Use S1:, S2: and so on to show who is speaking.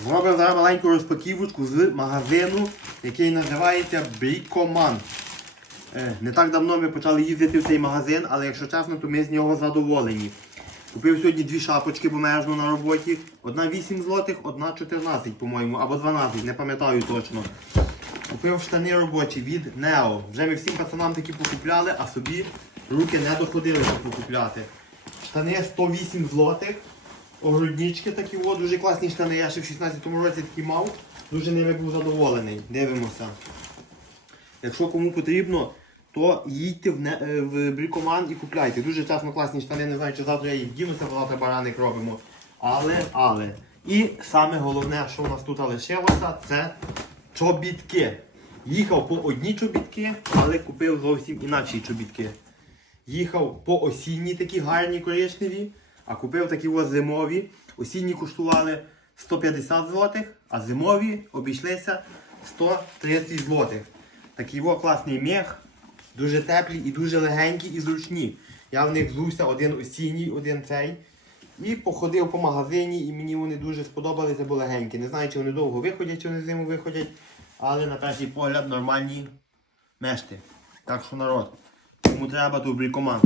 S1: Зробив зараз маленьку розпаківочку з магазину, який називається Брікоман. Е, Не так давно ми почали їздити в цей магазин, але якщо чесно, то ми з нього задоволені. Купив сьогодні дві шапочки, бо мерзну на роботі. Одна 8 злотих, одна 14, по-моєму, або 12, не пам'ятаю точно. Купив штани робочі від Neo. Вже ми всім пацанам такі покупляли, а собі руки не доходили покупляти. Штани 108 злотих. Огруднички такі, о, дуже класні штани. Я ще в 16-му році такі мав. Дуже ними був задоволений. Дивимося. Якщо кому потрібно, то їдьте в, не, е, в Брікоман і купляйте. Дуже чесно класні штани, не знаю, чи завтра я їх вдінуся, бо завтра бараник робимо. Але, але. І саме головне, що у нас тут лишилося, це чобітки. Їхав по одні чобітки, але купив зовсім інакші чобітки. Їхав по осінні такі гарні коричневі, а купив такі ось зимові. Осінні коштували 150 злотих, а зимові обійшлися 130 злотих. Такий о класний мех, дуже теплі і дуже легенькі і зручні. Я в них взувся один осінній, один цей. І походив по магазині, і мені вони дуже сподобалися, бо легенькі. Не знаю, чи вони довго виходять, чи вони зиму виходять, але на перший погляд нормальні мешти. Так що народ, кому треба, то брікоман.